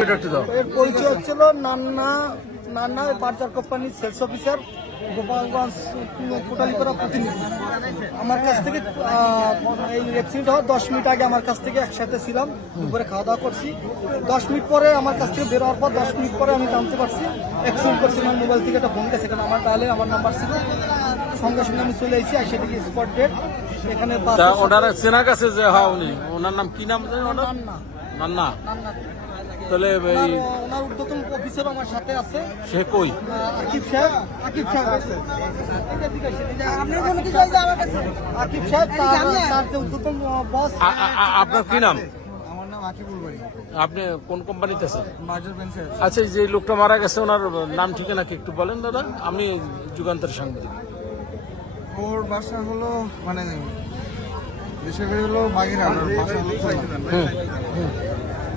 এর পরিচয় হচ্ছিল নান্না নান্না বার্জার কোম্পানির সেলস অফিসার গোপালগঞ্জ কোটালিপাড়া প্রতিনিধি। আমার কাছ থেকে এই অ্যাক্সিডেন্ট হওয়ার দশ মিনিট আগে আমার কাছ থেকে একসাথে ছিলাম দুপুরে খাওয়া দাওয়া করছি। দশ মিনিট পরে আমার কাছ থেকে বের হওয়ার পর দশ মিনিট পরে আমি জানতে পারছি অ্যাক্সিডেন্ট করছি আমার মোবাইল থেকে একটা ফোন গেছে কারণ আমার ডালে আমার নাম্বার ছিল। সঙ্গে সঙ্গে আমি চলে এসেছি সেটাকে স্পট ডেট এখানে ওনার চেনা গেছে যে হ্যাঁ উনি ওনার নাম কি নাম ওনার? নান্না। মান্না নান্না। তাহলে এই ওনার ওনার অফিসার আমার সাথে আছে। সে কই? আকিব সাহেব। আকিব সাহেব আছে। আপনার কোনো কিছু হয়েছে আমার কাছে? আকিব সাহেব তার তার যে ঊর্ধ্বতন বস আ- আ- আ- আপনার কি নাম? আমার নাম আকিবুল বাড়ি আপনি কোন কোম্পানিতে আছেন? আচ্ছা যে লোকটা মারা গেছে ওনার নাম ঠিকানা কি একটু বলেন দাদা? আমি যুগান্তর সাংবাদিক। ওর বাসা হলো মানে দেশের বাড়ি হলো বাগেরহাট বাসা হলো খুলনা। হুম।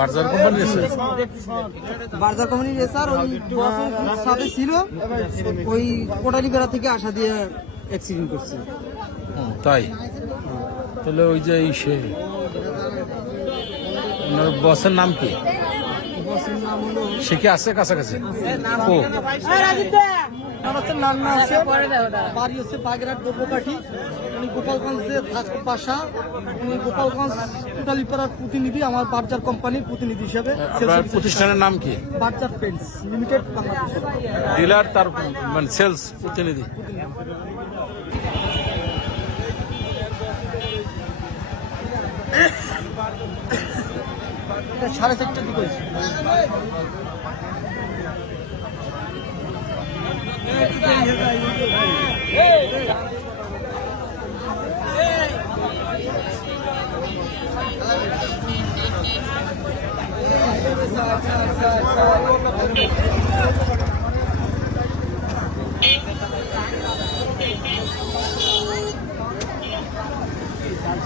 বার্জার কোম্পানি আছে বার্জার কোম্পানির রেসার ওই বসের সাথে ছিল। ওই কোটালিপাড়া থেকে আসা দিয়ে অ্যাক্সিডেন্ট করছে। তাই? তাহলে ওই যে এই সে ওনার বসের নাম কি? সে কি আছে কাছাকাছি? ও। আমার হচ্ছে নান্না আছে। বাড়ি হচ্ছে বাগেরহাট গোপালগঞ্জে থাক- বাসা উনি গোপালগঞ্জ কোটালিপাড়ার প্রতিনিধি আমার বার্জার কোম্পানির প্রতিনিধি হিসেবে আপনার প্রতিষ্ঠানের নাম কি Berger paints limited Bangladesh dealer তার মানে সেলস প্রতিনিধি সাড়ে চারটার দিকে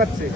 পাচ্ছে?